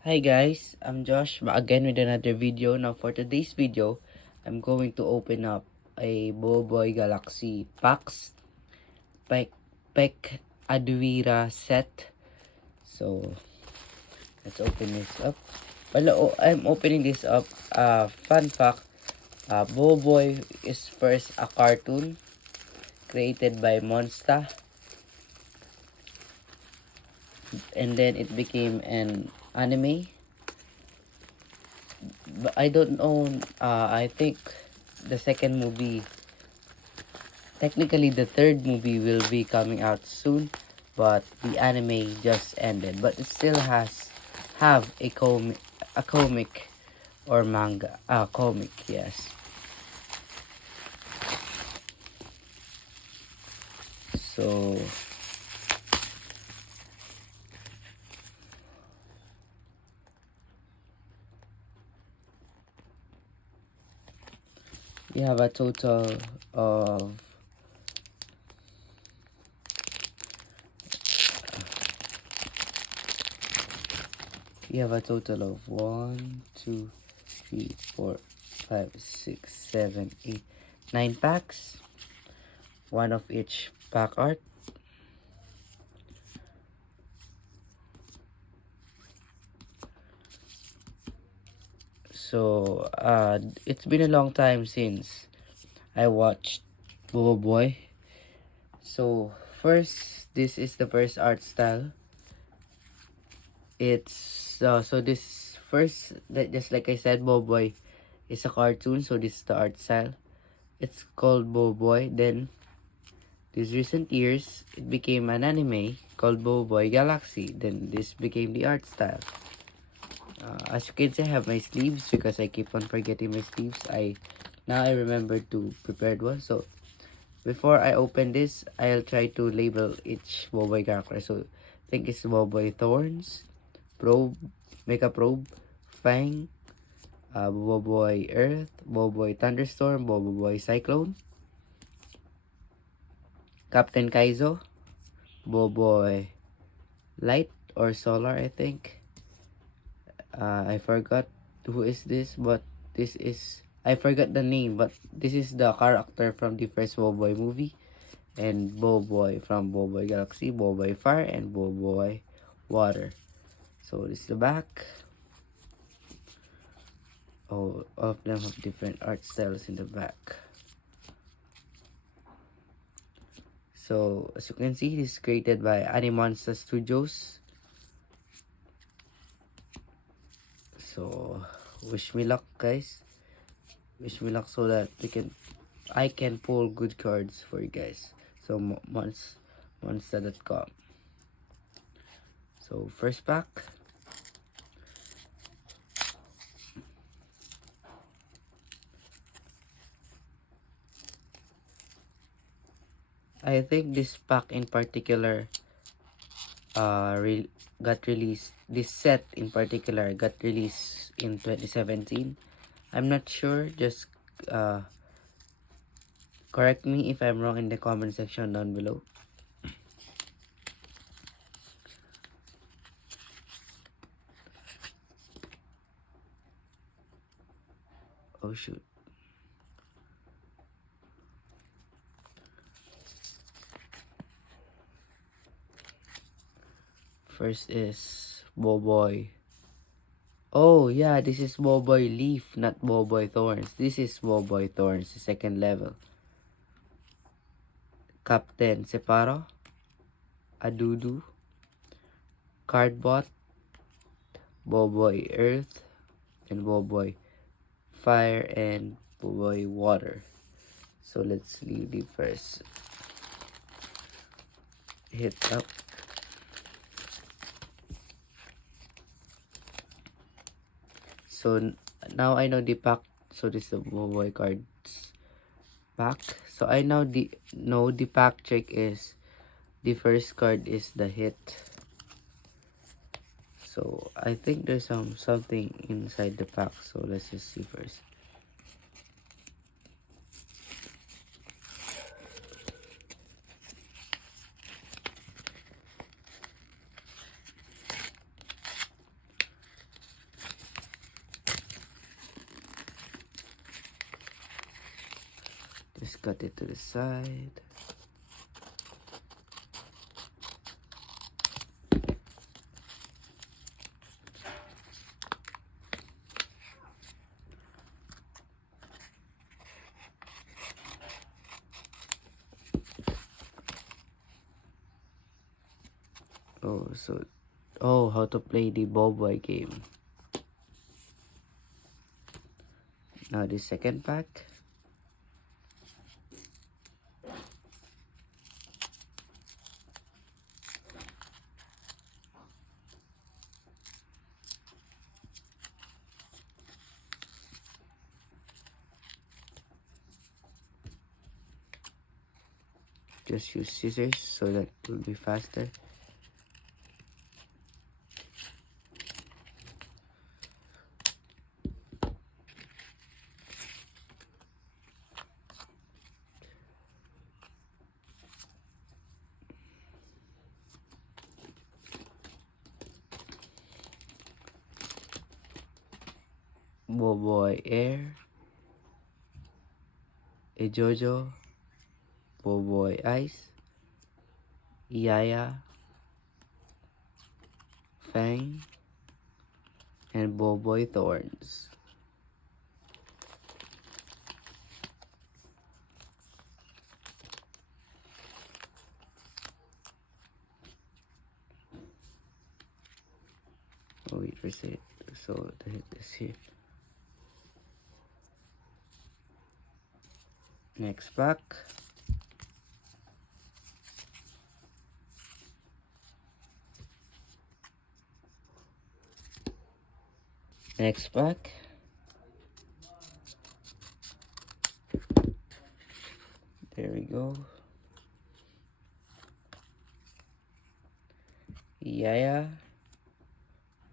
Hi guys, I'm Josh back again with another video. Now for today's video, I'm going to open up a Boboiboy Galaxy packs Pek Adiwira set. So let's open this up. Well, I'm opening this up. Fun fact: Boboiboy is first a cartoon created by Monsta, and then it became an anime. But I don't know. I think the second movie, technically the third movie, will be coming out soon. But the anime just ended. But it still have a comic or manga. Comic, yes. So we have a total of we have a total of 1, 2, 3, 4, 5, 6, 7, 8, 9 packs. One of each pack art. So it's been a long time since I watched Boboiboy. So first, this is the first art style. It's so this first, that just like I said, Boboiboy is a cartoon. So this is the art style. It's called Boboiboy. Then these recent years, it became an anime called Boboiboy Galaxy. Then this became the art style. As you can see, I have my sleeves because I keep on forgetting my sleeves. Now I remember to prepare one. So before I open this, I'll try to label each Boboiboy character. So I think it's Boboiboy Thorns, Probe, Mecha Probe, Fang, Boboiboy Earth, Boboiboy Thunderstorm, Boboiboy Cyclone, Captain Kaizo, Boboiboy Light or Solar, I think. I forgot who is this, but this is, I forgot the name, but this is the character from the first Boboiboy movie. And Boboiboy from Boboiboy Galaxy, Boboiboy Fire, and Boboiboy Water. So this is the back. Oh, all of them have different art styles in the back. So as you can see, this is created by Animonsta Studios. So wish me luck, guys. Wish me luck so that I can pull good cards for you guys. So monster.com. So first pack. I think this pack in particular got released. This set in particular got released in 2017. I'm not sure. Just correct me if I'm wrong in the comment section down below. Oh shoot. First is Boboiboy. Oh yeah, this is Boboiboy Leaf, not Boboiboy Thorns. This is Boboiboy Thorns, the second level. Captain Separo, Adudu, Cardbot, Boboiboy Earth, and Boboiboy Fire, and Boboiboy Water. So let's leave the first hit up. So now I know the pack. So this is the Boboiboy cards pack. So I now know the pack trick is the first card is the hit. So I think there's something inside the pack. So let's just see first. Just cut it to the side. How to play the Boboiboy game. Now the second pack. Just use scissors so that it will be faster. Boboiboy Air, Jojo, Boboiboy Ice, Yaya, Fang, and Boboiboy Thorns. Oh wait, where's it? So the hit is here. Next pack. Next pack. There we go. Yaya,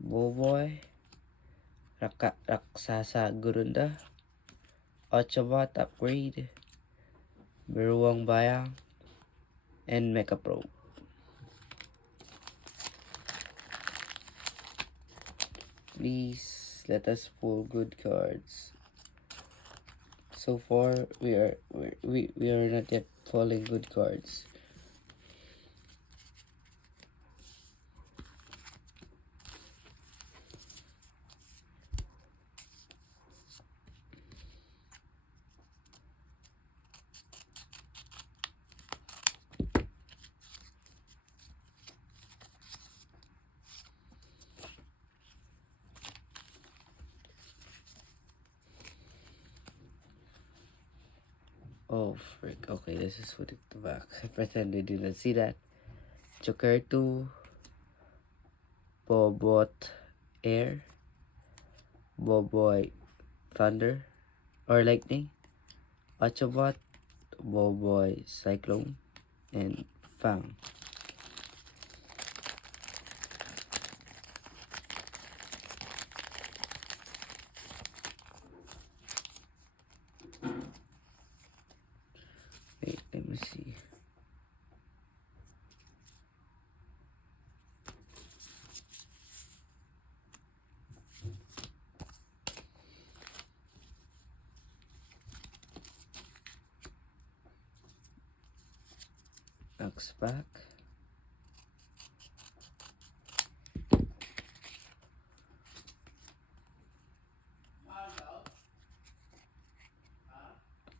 Boboiboy, Raksasa Gurunda, Ochabat Upgrade, Beruang Bayang, and Mecha Pro. Please let us pull good cards. So far, we are not yet pulling good cards. Oh frick, okay, this is put it back. I pretend I did not see that. Joker 2, Bobot Air, Boboiboy Thunder or Lightning, Ochobot, Boboiboy Cyclone, and Fang. Wait, let me see. Next pack.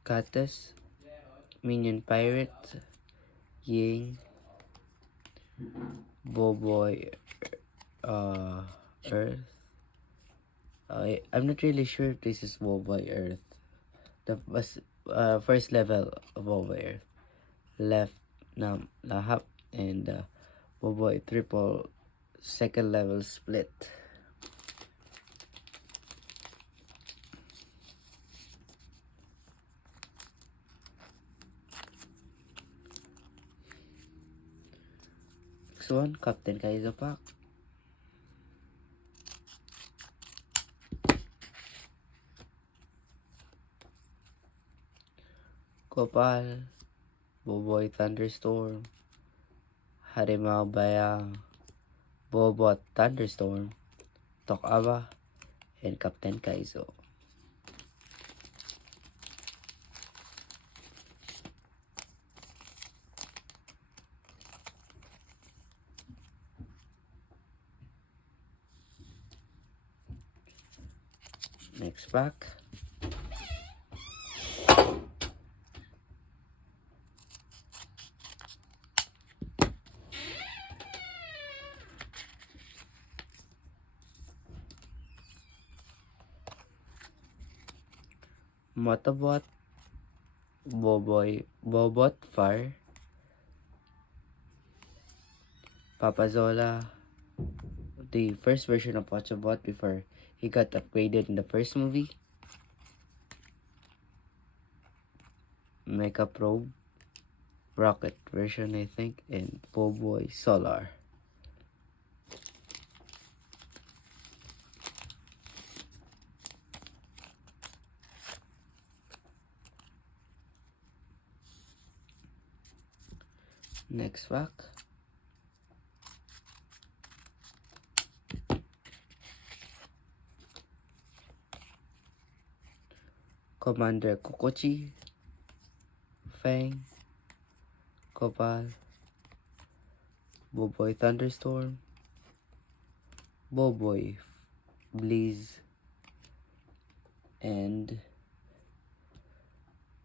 Cactus, Minion Pirate, Ying, Boboiboy Earth. I'm not really sure if this is Boboiboy Earth. The first level of Boboiboy Earth. Left Nam Lahap and Boboiboy Triple second level split. Next one, Captain Kaizo pack. Gopal, Boboiboy Thunderstorm, Harimau Bayang, Bobot Thunderstorm, Tokaba, and Captain Kaizo. Next pack. Motobot, Bobot Fire, Papazola, the first version of Autobot before he got upgraded in the first movie. Mecha Probe, Rocket version I think, and Boboiboy Solar. Next pack. Commander Kokochi, Fang, Copal, Boboiboy Thunderstorm, Boboiboy Blaze, and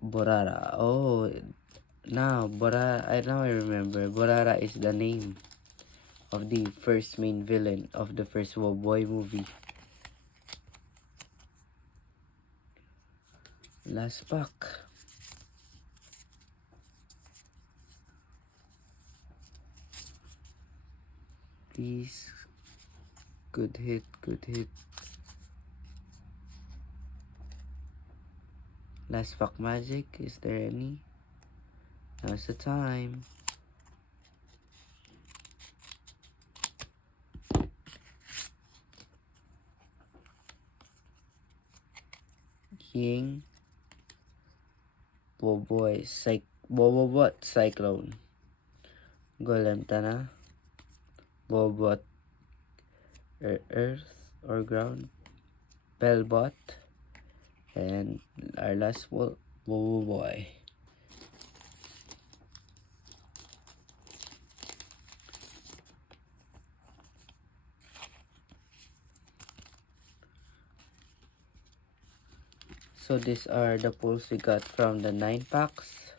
Borara. Oh, now I remember. Borara is the name of the first main villain of the first Boboiboy movie. Last pack. Please. Good hit, good hit. Last pack magic. Is there any? Now's the time. King. Bobobot Cyclone. Golem Tana. Bobot Earth or Ground. Bellbot. And our last Boboiboy. So these are the pulls we got from the 9 packs.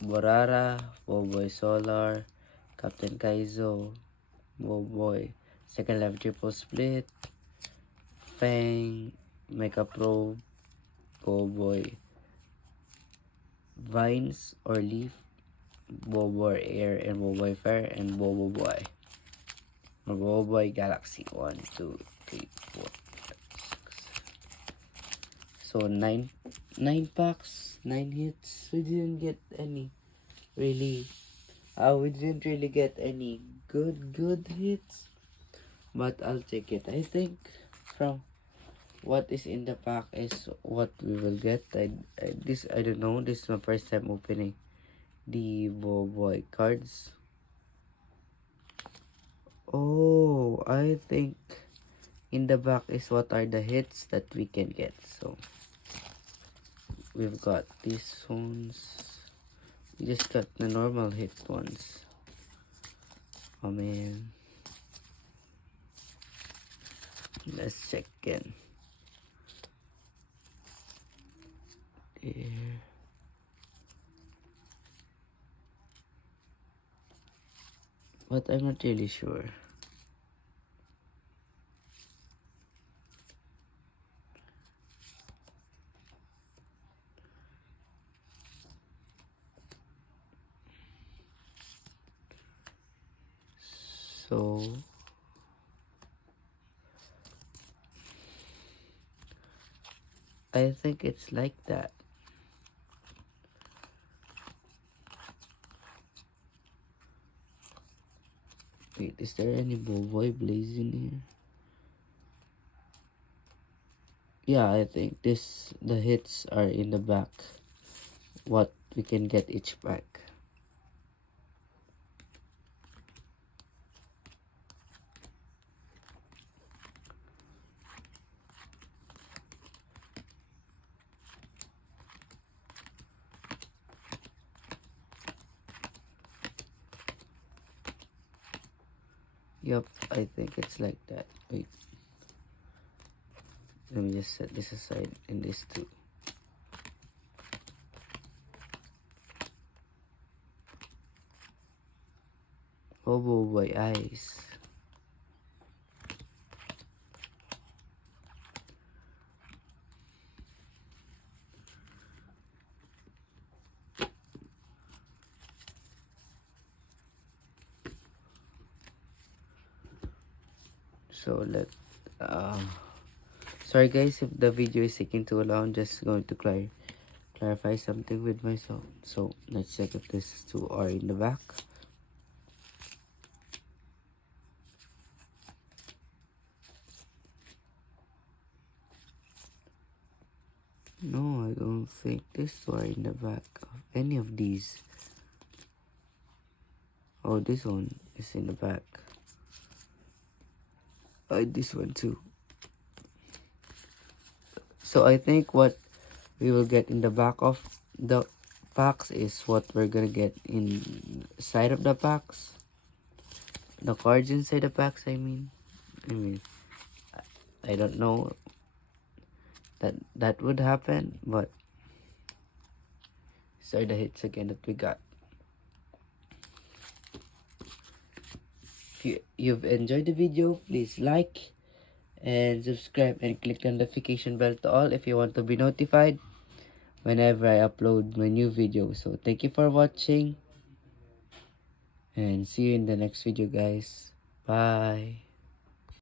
Borara, Boboiboy Solar, Captain Kaizo, Boboiboy, Second Life Triple Split, Fang, Mecha Pro, Boboiboy Vines or Leaf, Boboiboy Air and Boboiboy Fire, and Boboiboy. Boboiboy Galaxy. 1, 2, 3, 4, 5, 6. So 9 packs, 9 hits. We didn't get any really. We didn't really get any good hits, but I'll take it. I think from what is in the pack is what we will get. I don't know. This is my first time opening the Boboiboy cards. Oh, I think in the back is what are the hits that we can get. So we've got these ones. We just got the normal hit ones. Oh man. Let's check again. There. But I'm not really sure. So I think it's like that. Wait, is there any Boboiboy Blaze in here? Yeah, I think the hits are in the back. What we can get each pack. Yup, I think it's like that. Wait. Let me just set this aside in this too. Boboiboy eyes. So sorry guys if the video is taking too long. Just going to clarify something with myself. So let's check if these two are in the back. No, I don't think these two are in the back of any of these. Oh, this one is in the back. This one too. So I think what we will get in the back of the packs is what we're gonna get inside of the packs. The cards inside the packs, I mean, I don't know that would happen, but these are the hits again that we got. If you've enjoyed the video, please like and subscribe and click the notification bell to all if you want to be notified whenever I upload my new video. So thank you for watching and see you in the next video, guys. Bye.